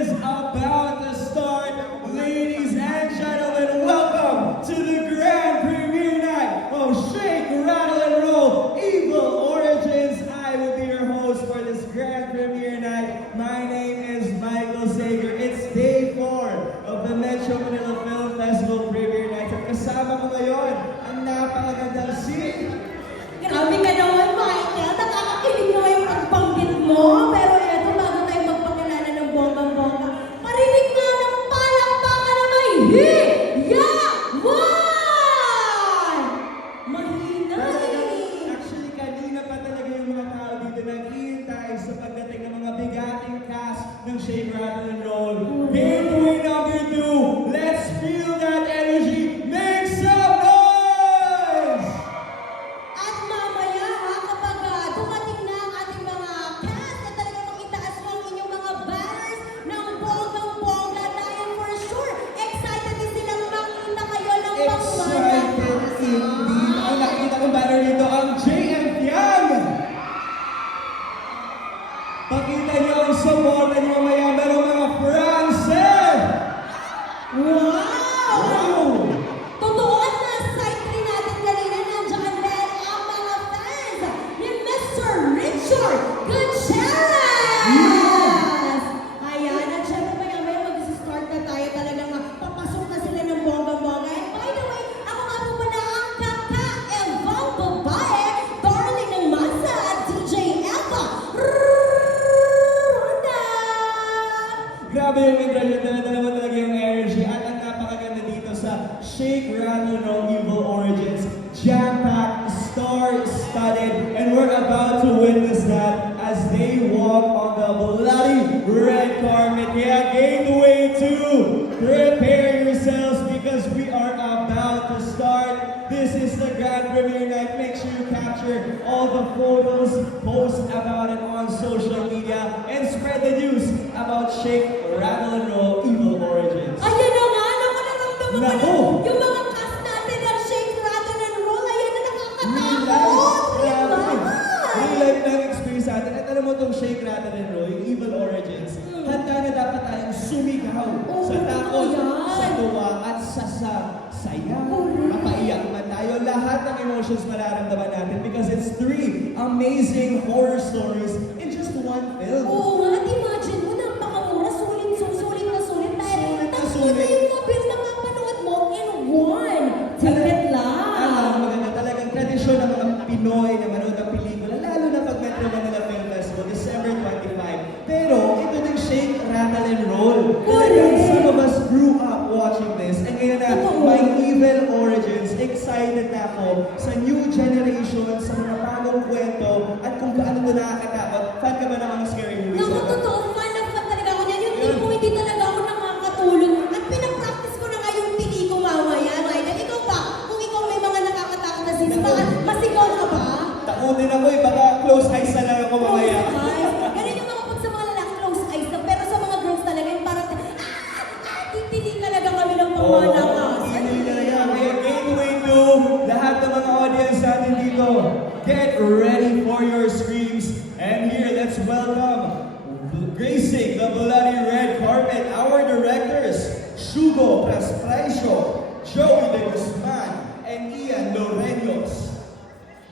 is about to start. Ladies and gentlemen, welcome to the grand premiere night of Shake, Rattle, and Roll Evil Origins. I will be your host for this grand premiere night. My name is Michael Sager. It's day 4 of the Metro Manila Film Festival premiere night. At kasama ko ngayon, ang napakagandang si... Grabe ka naman, Michael. Nakakakilig naman yung pagbanggit mo. Pero eto, bago tayo magpakilala ng bonggang-bongga, parinig nga ng palakpakan na may hiyawan! Mahina eh. Actually, kanina pa talaga yung mga tao dito naghihintay sa pagdating ng mga bigating cast ng Shake, Rattle, and Roll. Gateway number 2, let's feel that energy. Make some noise! At mamaya ha, kapag dumating na ang ating mga cast na talagang makitaas mo ang inyong mga banners ng bonggang-bongga dahil for sure, excited din silang makita kayo ng Excited indeed. Ang nakikita kong banner dito, ang JM Tiang! Pakita niyo ang support niyo mamaya. Merong mga Francais! Wow! Totoo at na-sight rin natin kanina nandiyan din ang mga fans ni Mr. Richard Gutierrez! Ayan, at syempre maya-maya mag-start na tayo talagang papasok na sila ng bongga-bongga. And by the way, ako nga po pala ang kaka-evang babae, darling ng masa at DJ Eva Ronda! Grabe yung introduction, dala-dala mo talaga yung energy at ang napakaganda dito sa Shake, Rattle, Roll Evil Origins. Jam-packed, star-studded, and we're about to witness that as they walk on the bloody red carpet. Yeah, Gateway 2, prepare yourselves because we are about to start. This is the grand premiere night. Make sure you capture all the photos, post about it on social media, and spread the news about Shake, Rattle, and Roll Evil Origins. Ayan na nga, naramdaman ko Naku! na yung mga cast natin ng Shake, Rattle, and Roll. Ayan na nakakatakot! Real life na experience sa atin. At alam mo itong Shake, Rattle, and Roll, yung Evil Origins, handa na dapat tayong sumigaw sa takot, sa tuwa, at sa saya. Mapaiyak man tayo. Lahat ng emotions mararamdaman natin because it's 3 amazing horror stories in just one film. Oo nga, at imagine mo, napakamura, sulit na sulit. Dahil Sulit na tatlo sulit. na yung mga film na mapanood mo in one. Ticket lang. Alam, maganda talagang tradisyon ng mga Pinoy na manood ng pelikula, lalo na pag Metro Manila Film Festival, December 25. Pero ito din Shake, Rattle, and Roll. Talagang some of us grew up watching this. And ngayon na, my Evil Origins, excited na ako sa new generation, sa mga bagong kwento, at kung gaano ito nakakatakot. Fan ka ba ng mga scary movies? Naku, totoo, fan na fan talaga ako niyan. Yung tipo, hindi talaga ako nakakatulog. At pinapractice ko na nga yung pili ko mamaya. Michael, ikaw ba? Kung ikaw may mga nakakatakot na scenes, baka masigaw ka ba? Takutin ako eh, baka close eyes na lang ako mamaya. Close eyes. Ganun yung mga pag sa mga lalaki, close eyes na. Pero sa mga girls talaga, yung parang, titili talaga kami ng pamalakas. Hindi talaga. Kaya Gateway 2, lahat ng mga audience natin dito, get ready for your screams. And here, let's welcome, gracing the bloody red carpet, our directors, Shugo Praspraisyo, Joey De Guzman, and Ian Loreños.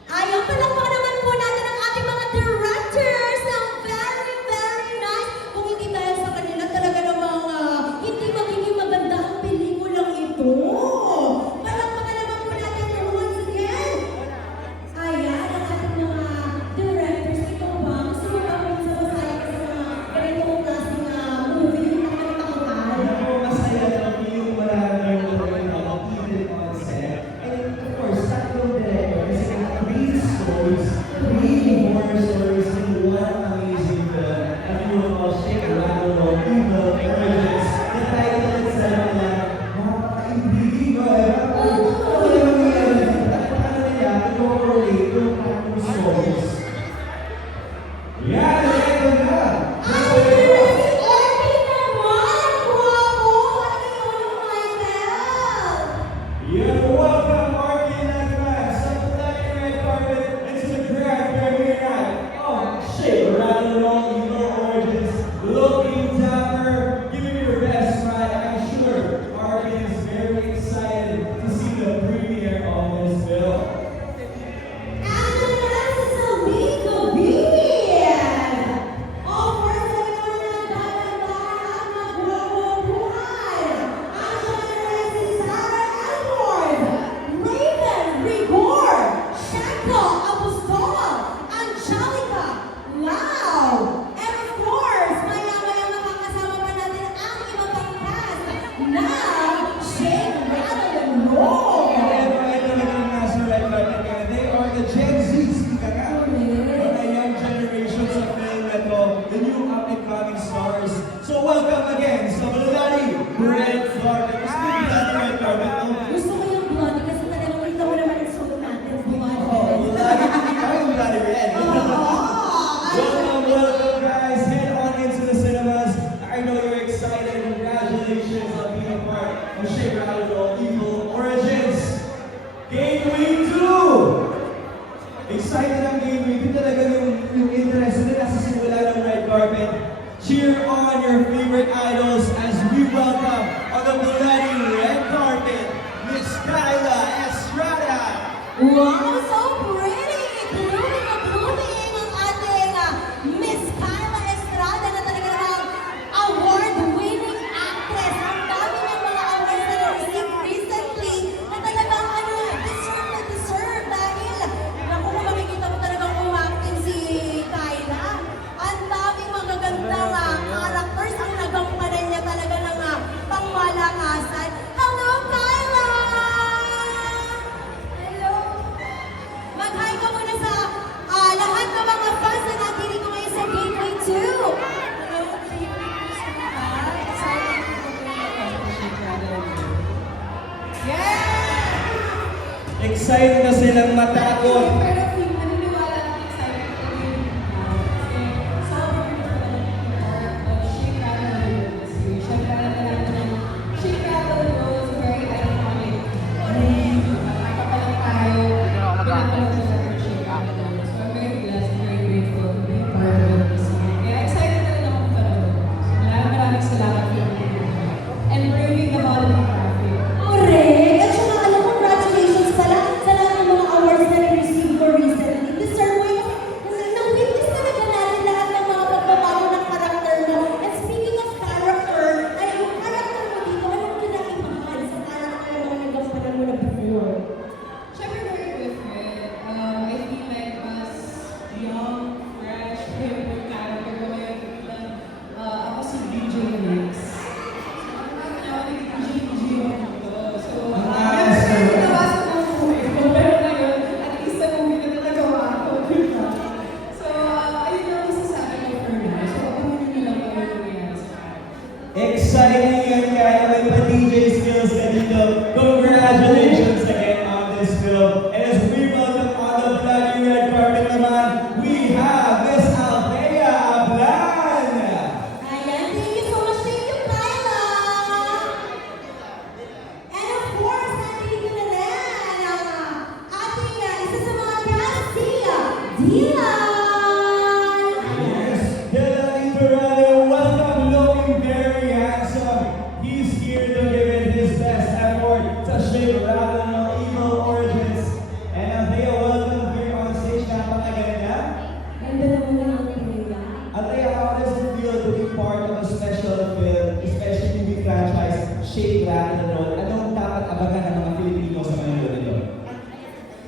Ayaw, palakpakan naman po natin ang ating mga directors ng very, very nice. Kung hindi dahil sa kanila, talaga namang hindi magiging maganda ang pelikulang ito. Palakpakan naman po natin once again. Ayan, ang ating mga directors. Ikaw ba? Gusto mo ba kung sa masaya ka sa mga ganitong klaseng movie na kalitakutan? Ako, masaya na ang feeling wala na yung even on set. And of course, tatlong directors and 3 stories, 3 horror stories in one amazing film. At you will all Shake, Rattle, Roll Evil Origins. The title itself na napaka-intriguing mo eh. Ano yung nangyayari? At paano nila i-correlate yung tatlong stories? Yan! Ito na! You're welcome, Marky and Advance, on the bloody red carpet into the grand premiere night. Oh, Shake, Rattle, Roll Evil Origins, looking dapper, silang matakot. Pero naniniwala at excited ko din. Kasi sobrang part of Shake, Rattle, and Roll this year. Siyempre, alam natin Shake, Rattle, and Roll is a very iconic movie. Bata pa lang tayo, pinapanood na natin Shake, Rattle, and Roll. So I'm very blessed and very grateful to be part of it this year. Kaya excited na rin ako panood. Maraming salamat po. And braving the holiday traffic. Correct! At saka alam, congratulations pala sa lahat ng mga awards na na-receive mo recently. Deserve mo yun. Nang-witness talaga natin lahat ng mga pagbabago ng karakter mo. And speaking of character, ay yung karakter mo dito, anong kinakimahal sa karakter mo na nagampanan mo na before? Siyempre very different. I feel like mas young, fresh, pure character ko ngayon. Ako si DJ Mix. So, nabasan ng movie ko. Pero ngayon, at least sa movie na nagawa ko. So, ayun lang masasabi ko for now. So, abangan nyo lang kung ano nangyayari sa akin. Exciting yan kaya may pa-DJ skills ka dito. Congratulations again on this film. And as we welcome on the bloody red carpet naman, we have Miss Althea Ablan. Ayan, thank you so much. Thank you, Kyla! And of course, nandito na rin ang ating isa sa mga cast, si Dylan! Yes, Dylan Iturralde, welcome, looking very handsome. He's here to give it his best effort to Shake, Rattle, and Roll Evil Origins. And Althea, welcome here on stage. Napakaganda. Ganda naman lang ang Kyla. Althea, how does it feel to be part of a special film, especially movie franchise, Shake, Rattle, and Roll? Anong dapat abangan ng mga Pilipino sa mga nito?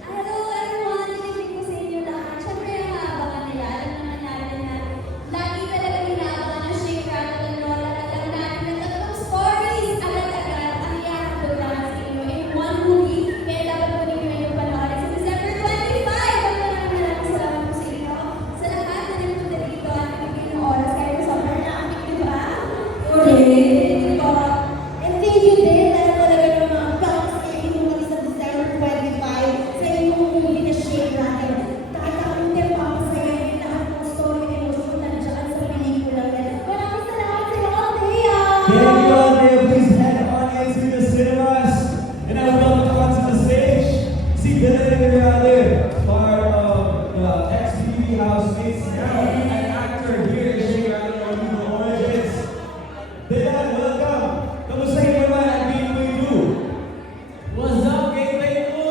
Hello everyone! Nilibig ko sa inyo lahat. Siyempre, maabangan nila. Alam naman natin na lagi talaga inaabangan ng Shake, Rattle, and Roll. Alam natin na tatlong stories agad-agad ang iyakambulan sa inyo in one movie. Kaya dapat po ninyo yung panoorin sa December 25. Maraming salamat po sa inyo. Sa lahat na nandito dito at nabigay ng oras kahit sobrang naamik, di ba? Correct! And thank you din dahil talaga naman promise kayo kami sa December 25 sa inyong movie na Shake, Rattle. Kakakaroon din papasayahin lahat ng story and emotion na nandiyan sa pelikula. Maraming salamat sa iyo, Althea! Thank you, Althea. Please head on into the cinemas. And I welcome onto the stage, si Dylan Iturralde, part of the XTV Housemates, now an actor here in Shake, Rattle, and Roll Evil Origins. Dylan, welcome. Kamusta kayo naman at Gateway 2? What's up, Gateway po?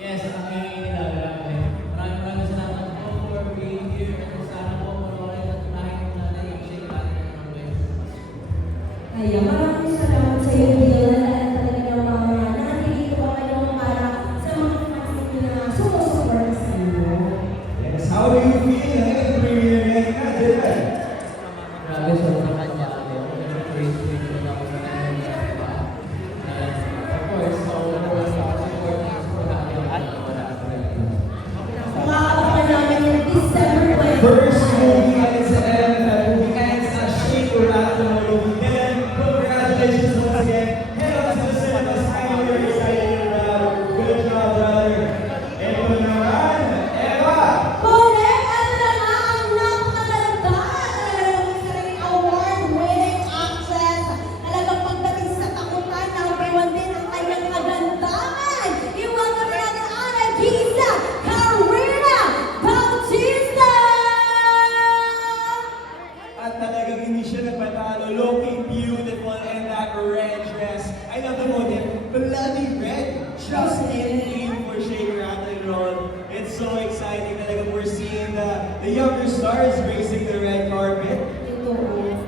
Yes, ang ingay nila, grabe. Maraming salamat po for being here. At sana po panoorin at unahin po natin yung Shake, Rattle, and Roll. Kaya maraming salamat sa iyo, Dylan. Dahil talaga naman nandito ka kayo para sa mga fans ninyo na sumusupport sa inyo. Yes, how do you feel? Nag-premiere ngayon na, Dylan. Grabe, sobrang kanya. Praise ko na ako sa kanya. And of course, support us for natin at wala Makakapakan namin yung December 25. First movie and it's an movie and it's a Shake, Rattle, and Roll movie. Dylan, congratulations once again. Head on to the cinemas. I know you're excited and proud. Good job, brother. Ito naman, Eva. Correct! Ano na nga ang napakaganda? Talaga naman isa rin award-winning actress. Talagang pagdating sa takutan, number one din ang kanyang kagandahan. I-welcome natin ang Anagisa Carrera Bautista! At talagang hindi siya nagpatalo. Looking beautiful in that red dress. I love the motif. Bloody red. Just in theme for Shake, Rattle, and Roll. It's so exciting. Talagang we're seeing the younger stars gracing the red carpet. Ito.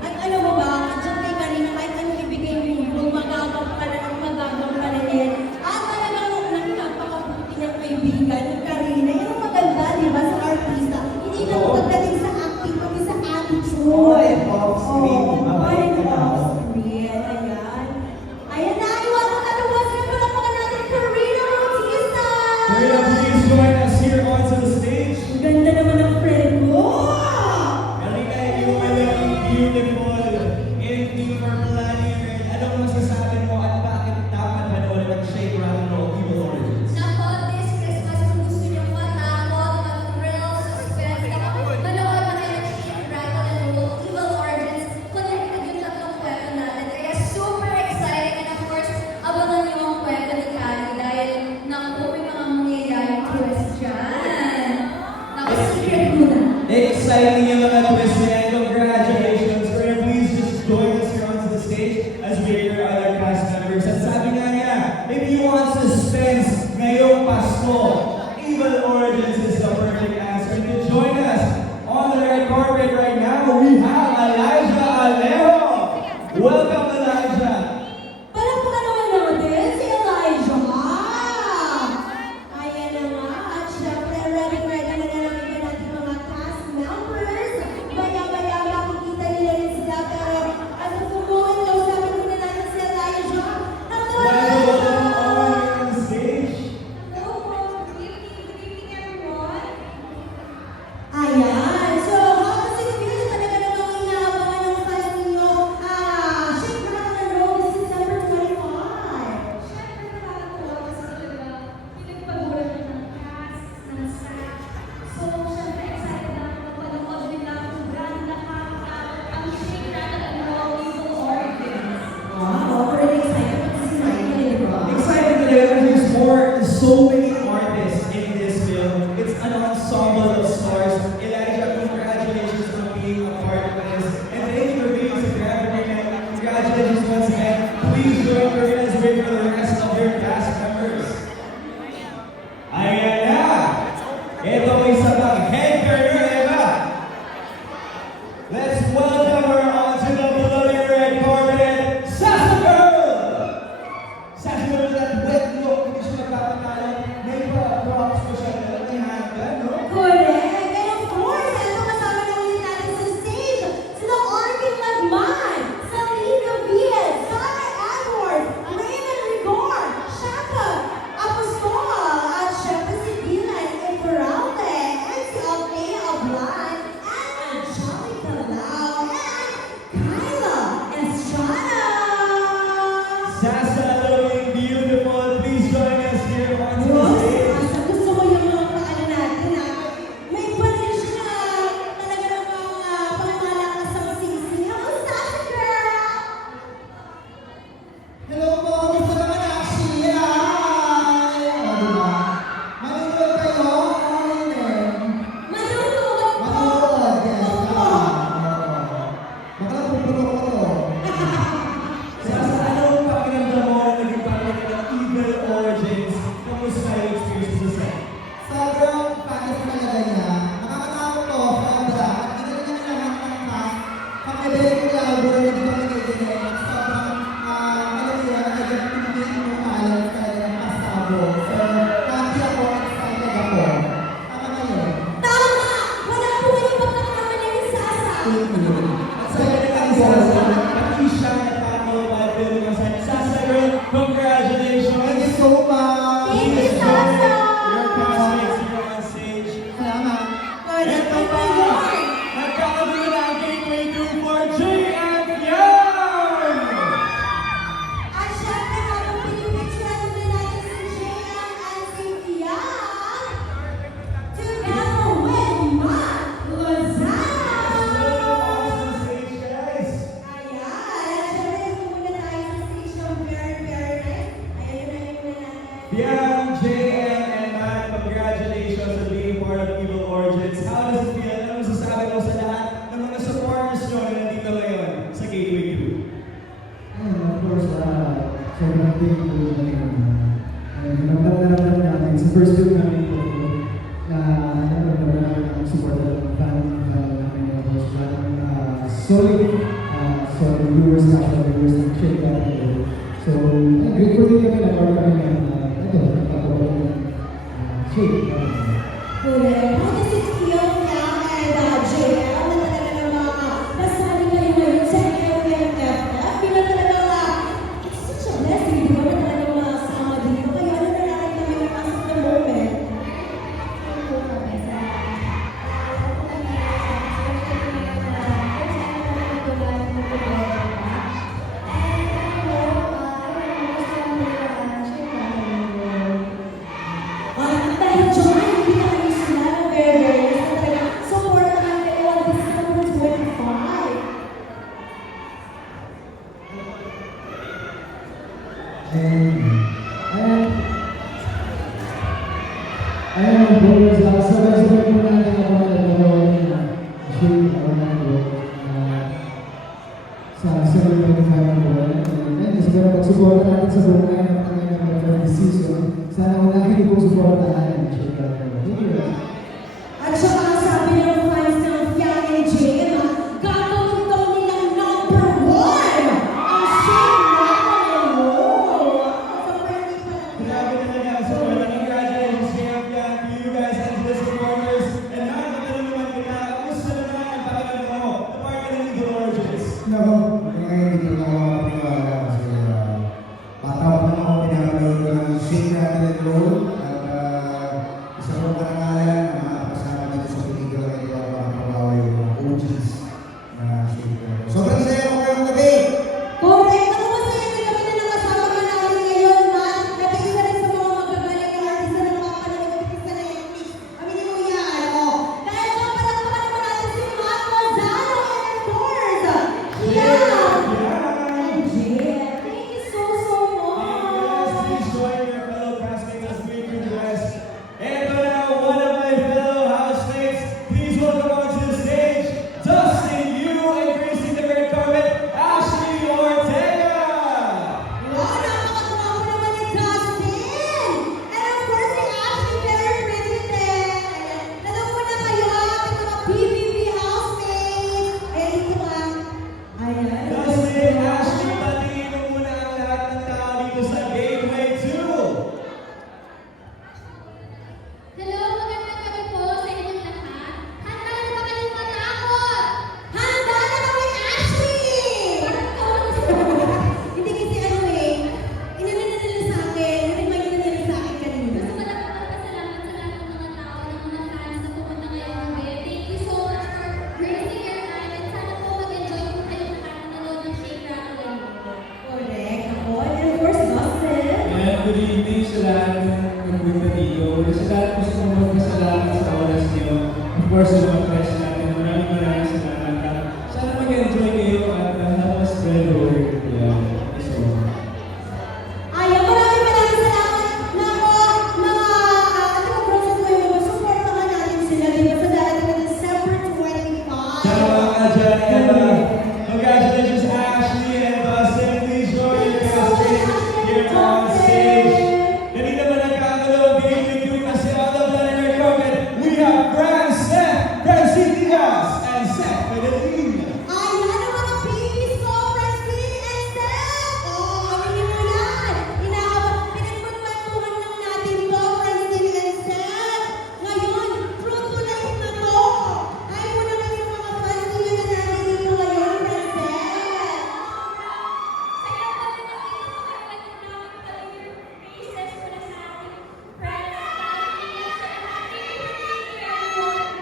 At alam mo ba, dyan kay Karina, kahit anong ibigay mo, magagawa ka na ng magagawa ka na din. At talagang napakabuti niyang kaibigan, yung Karina. Yan ang maganda, di ba, sa artista. Hindi lang pagdating sa acting, pati sa attitude. On and off screen, Oo, mabait on and ka na. off screen. Ayan. Ayan na, iwanan ka na ba? Sino pa lang natin, Karina Bautista! Karina, please join us here onto the stage. Ang ganda naman ng friend ko! Karina, you are looking beautiful in theme for Bloody Red. Anong masasabi mo at bakit dapat panoorin ang Shake, Rattle, and Roll Evil Origins? Nako, exciting yung mga twist na yan. Congratulations. Can you please just join us here onto the stage as we hear other cast members. At sabi nga niya, if you want suspense ngayong Pasko, Evil Origins is the perfect answer. To join us on the red carpet right now, we have Elijah Alejo. Welcome, Elijah. Palakpakan naman natin si Elijah. Ayan na nga. At syempre, ready na nga lang iba natin mga cast members. Maya-maya makikita nila rin sila. Pero as of the moment, kausapin muna natin si Elijah. Welcome on the stage. Hello po. Good evening everyone. Ayan. So, how does it feel? Talaga namang inaabangan ng fans ninyo. Shake, rattle, and roll this December 25. Siyempre nakakatuwa kasi talaga pinagpagulan ng cast, ng staff. So, siyempre excited na ako mapanood nila kung gaano nakakatakot ang Shake, Rattle, and Roll Evil Origins. Wow, already excited to see Michael, di ba? Excited today. There's so many artists in this film. It's an ensemble of stars. Elijah, congratulations on being a part of this. And thank you for being so gratifying. Congratulations once again. Please join your friends with for the rest of your cast members. Ayan na! Ito ay isa pang head turner, Eva. Let's welcome her onto the bloody red carpet, Sassy Girl! Sassy Girl, that wet look, hindi siya nagpapatalo. May props ko siya na may hanggan, no? Correct! And of course, ito kasama na ulit natin sa stage, sila Arvin Lagman, Salina Vies, Sara Edwards, Raymond Rigor, Shaka Apostol, at syempre si Dylan Iparalde, and si Althea Ablan, and Angelica Lau, and Kyla Estrada. Sasa looking beautiful. Please join us here onto the Wow, stage. gusto ko yung mga paano natin may panay siya talaga namang pangmalakas ang sisi. Hello, Sasha girl! Hello po, gusto naman actually. Hi! O, diba? Manunod kayo? Ano yun? Manunod po! Manunod, yes. Opo. Baka lang puputok ko to. Sasa, ano ang pakiramdam mo na naging parte ka ng Evil Origins? Kamusta yung experience sa set? Sobrang panis talaga niya. Nakakatakot to, sobra. At ginagawa niya lahat ng cast. Kami din yung labo na hindi kami nagiginig. Sobrang, alam mo yun, nag-activate yung talent talaga ng pasabog. So, happy ako, excited ako. Tama na yun. Tama! Wala po kayong pagkakamali ni Sasa! At sa kanya kang Sasa, pati siya natakaw by film ng set. Sasa girl, congratulations! Thank you so much. Thank you, Sasa! Your castmates here on stage. Salamat. Correct, Ito pa! thank you. Nagkakagulo na ang gateway to for J.F. Young! At syempre, habang pinipicturean muna natin si Jayan at si Yang, together with Matt Lozano! Welcome to the stage, guys! Ayan, at syempre, dito muna tayo sa stage ng very, very nice. Ayan, yun muna natin. Biang, JM, and Matt, congratulations on being part of Evil Origins. How does it feel? Ano masasabi mo sa lahat ng mga supporters nyo na nandito ngayon sa Gateway 2? Of course, sobrang thankful na yun. Naramdaman namin sa first film namin po na naramdaman namin ang support ng family namin ng host solid viewers, casual viewers ng Shake Rattle. So, grateful din kami na part kami ng nagpapagawa ng Shake Rattle. Correct. How does it feel now, and JL, na talaga namang nasali kayo ngayon sa MMFF? Bilang talagang, it's such a blessing, di ba, na talagang makasama dito. Kaya ano nararamdaman niyo as of the moment? Dahil dyan, hindi na kayo sila very, pag-support natin sa buong kaya ng Panginoon for this season. Sana unahin niyo pong supportahan ang Shake Rattle. Thank you. At saka sabi ng fans ng Fiang and Jim, gagawin daw nilang number 1 ang Shake Rattle and Roll. Sa friendly pa lang. Grabe talaga. So, congratulations to you guys and to the supporters. And nakakatawa naman kita. Gusto naman ang pakaganda mo. The part ka ng Eagle Origins. Nako, ngayon hindi ko na pinawala kasi bata pa lang ako pinapanood ko ng Shake, Rattle and Roll at isa kong karangalan na mga kasama dito sa pelikula na ito ang mga kabawa yung mga OGs na Shake, Rattle. Sobrang saya ko ngayong gabi! Correct! Ako masaya na kami na nakasama ka namin ngayon, man. At isa rin sa mga magagaling na artista na nakapanood ng sa Netflix. Aminin mo yan, oh. Dahil sa palakpakan naman natin si Matt Lozano and of course, Kian and Jim. Thank you so much. Please join your fellow castmates as we do the rest. And now, one of my fellow housemates, please welcome onto the stage, dusting you and gracing the red carpet, Ashley Ortega! Wow, napakatawa mo naman ni Dustin! And of course, si Ashley, very pretty din. Ayan. Alam mo na kayo, ating mga PBB housemates. Eh, ito ka. Ayan. Dustin, Ashley, batiin mo muna ang lahat ng tao dito sa Gateway 2. Hello, magandang gabi po sa inyong lahat. Handa na ba kayong matakot? Handa na kami, Ashley! Hindi kasi ano eh, inano na nila sa akin, remind na nila sa akin kanina. Gusto ko lang magpasalamat sa lahat ng mga tao, ng mga fans na pumunta ngayong gabi. Thank you so much for gracing your time and sana po mag-enjoy po kayong lahat ng nanood ng Shake, Rattle and Roll. Correct, ako. And of course, Dustin. And good evening sa lahat ng nagpunta dito. Sa lahat gusto kong magpasalamat sa oras niyo. Of course, sa mga friends natin, maraming salamat. Sana mag-enjoy kayo at have a spread the word. Yeah, thank you so much. Ayaw, maraming salamat na po, mga ating process mo yung supportahan natin sila. Di ba sa darating na December 25? Tama ka dyan, Ella. Congratulations, Ashley and Dustin. Please join your castmates here on stage. Hindi naman nagkakalo, Gateway 2 kasi on the red carpet, we have Francine Diaz, and Seth Medellin. Ayan ang mga babies ko, Francine and Seth! Oh, aminin mo yan! Pinagpagkwentuhan lang natin to, Francine and Seth! Ngayon, true to life na to! Ayaw mo naman yung mga fans nila na natin dito ngayon, Francine! Saya pa rin nakita ko kayo namin pala your faces mula sa ating friends, family, at sa happy birthday, everyone!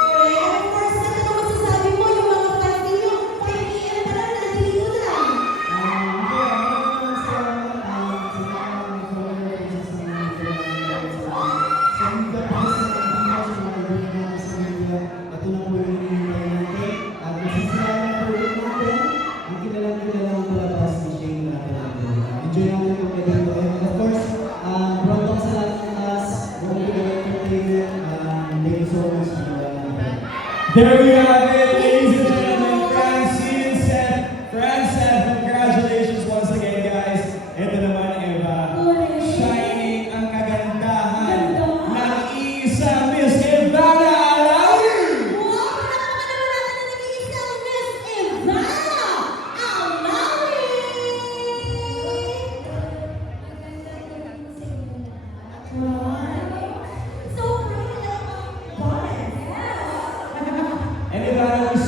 Correct. And of course, Seth, ano masasabi mo yung mga fans ninyo? 5 PM pa lang, nandito na! There we have it, ladies and gentlemen, Francine and Seth. Seth, congratulations once again, guys. Ito naman, Eva. Shining ang kagandahan ng isang Miss Ivana Alawi! Wow! Napaka naman natin na nag-iisang Miss Ivana Alawi! So pretty like a button. And Ivana, we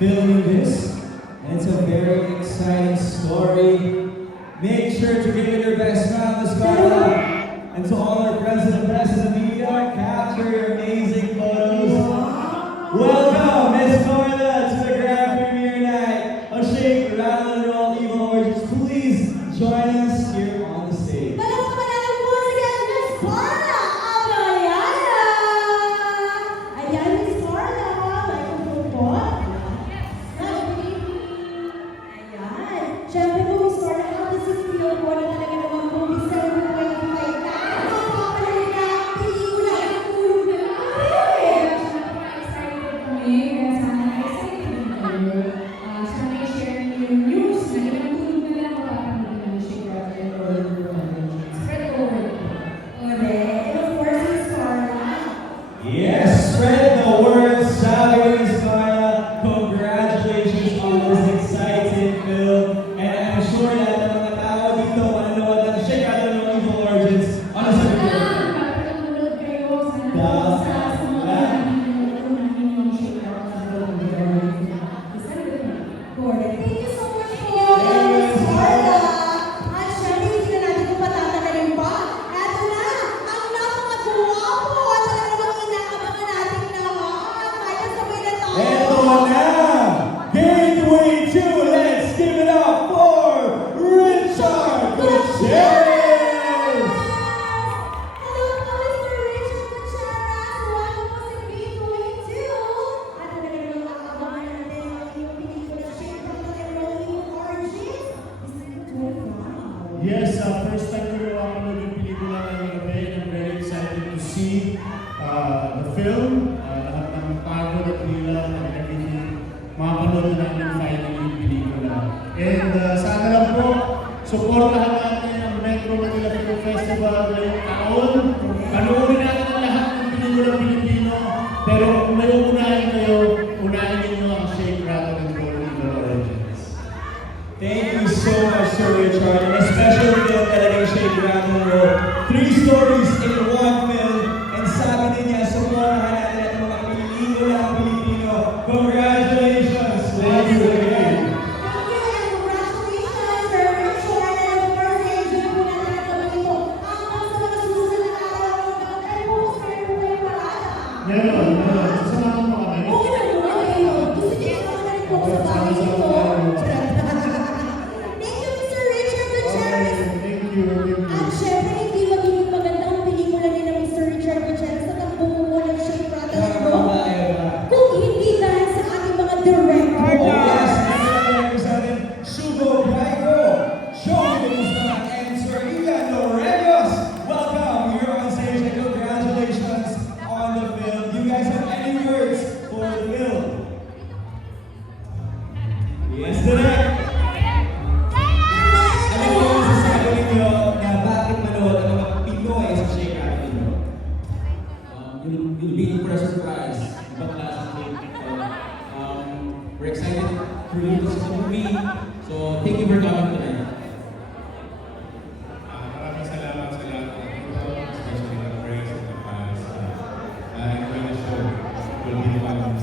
filming this, and it's a very exciting story. Make sure to give it your best round, Miss Carla. And to all our friends and press and the media, capture your amazing photos. Welcome, Miss Carla, to the grand premiere night of Shake, Rattle, and Roll Evil Origins. Please join us here on the stage. Palakpakan natin once again, Miss Carla Abayala! Ayan, Miss Carla, microphone po. Ayan. Siyempre po, Miss Carla, how does it feel po na talaga naman po, bisa na po kayo nakita? Ang papalarin na pelikula, ang tulog na Excited kami, kaya sana excited din kayo. Sana i-share niyo yung news na ilang tulog na lang kapapanood ng Shake, Rattle, and Roll. Spread the word. Correct. And of course, Miss Carla. Yes, spread the word, sabi Miss Carla. Congratulations on this exciting film. And I'm sure that ang mga tao dito manonood ng Shake, Rattle, and Roll Evil Origins. Ano sabi ko? Manonood kayo, sana sa mga nanonood namin yung Shake, Rattle, and Roll. Correct. Thank you so much po, Miss Carla. At syempre, hindi na natin ito patatagalin pa. Eto na, ang napakagwapo at talaga namang inaabangan natin lahat. Kaya sabay na tayo. Eto na! Gateway 2, let's give it up for Richard Gutierrez! Hello po, Mr. Richard Gutierrez. Welcome po sa Gateway 2. At talaga namang aabangan natin ang iyong pelikula, Shake, Rattle, and Roll Evil Origins. Mr. Gutierrez. Yes, first time ko yung yung pelikula ngayong gabi. I'm very excited to see the film. Lahat ng pagod at hila and everything. Makapanood na namin finally yung pelikula. And sana lang po, supportahan natin ang Metro Manila Film Festival ngayong taon. Panoorin natin ang lahat ng pelikula Pilipino. Pero kung may uunahin kayo, unahin ninyo ang Shake, Rattle, and Roll Evil Origins. Thank you so much, Sir Richard. And especially film talagang Shake, Rattle, and Roll. 3 stories in one film. And sabi din niya, supportahan natin ang mga pelikulang Pilipino. Congratulations! Once again. Thank you and congratulations, Sir Richard. And of course, enjoy po natin ang gabi ito. Hanggang sa mga susunod na araw, ay po, Sir Richard Parada. Meron. Sasamahan mo kami. Okay na po kayo. Gusto niyo kasama na rin po ako sa bahay ito. Thank you, Mr. Richard Gutierrez. Thank you. At syempre, hindi magiging maganda ang pelikula ni na Mr. Richard Gutierrez at ang bumuo ng Shake, Rattle, and Roll kung hindi dahil sa ating mga director. Yes, and sa atin, Sugo Braico, Joey De Guzman, and Sir Ian Lorenos. Welcome here on stage and congratulations on the film. Do you guys have any words for the film? Yes, direct. Ano po yung sasabi ninyo na bakit manood ang mga Pinoy sa Shake, Rattle, and Roll? You'll be in for a surprise. Ibang klase ng film. We're excited for you to see the movie. So, thank you for coming tonight. Maraming salamat sa lahat ng ito, especially the friends and the fans. Enjoy the show. It will be fun.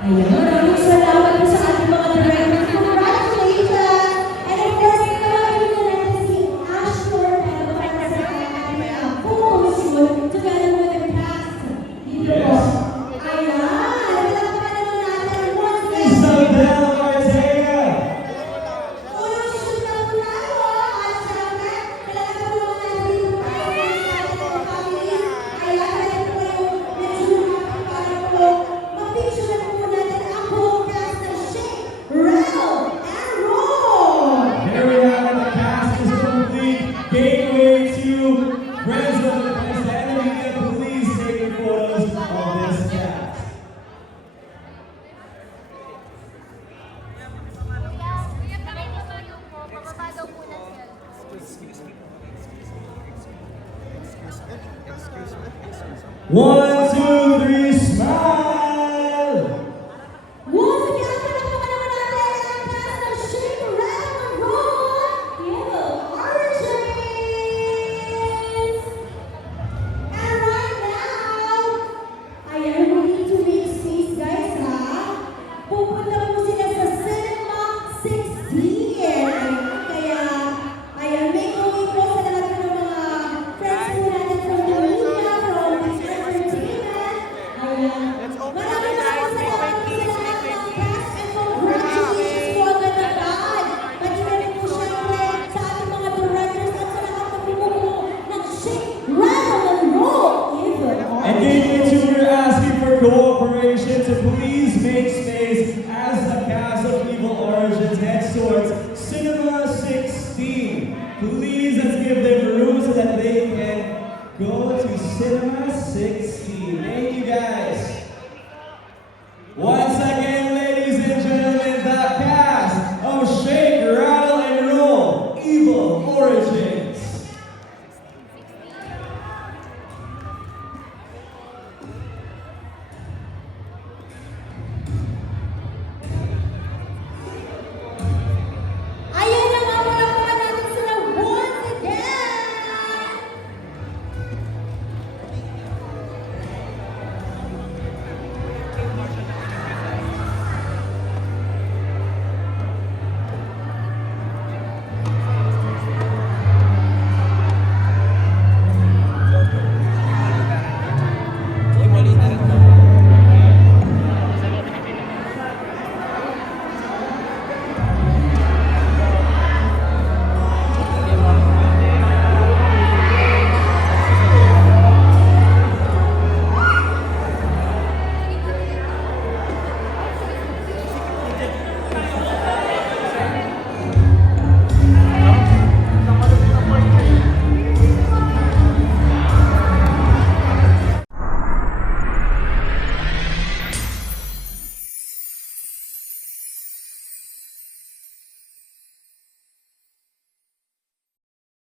Ayan, maraming salamat po sa ating mga directors. Congratulations! And of course, tawagin na natin si Ashton para para sa ating co-mission together with the cast. Dito po. Ayan, palakpakan naman natin once again. Isabel Ortega. Unang shoot na po tayo. At syempre, palakpakan naman natin dito tayo sa ating mga family. Ayan, meron po yung medyo para po mapicture na po natin ang buong cast ng Shake, Rattle, and Roll! There we have it, the cast is complete. Gateway 2, friends of the press and the media, please take your photos of this cast. One, two, three, smile! Once again, palakpakan naman natin ang cast ng Shake, Rattle, and Roll! Evil Origins! And right now, ayan, we need to make space, guys, ha? please make space as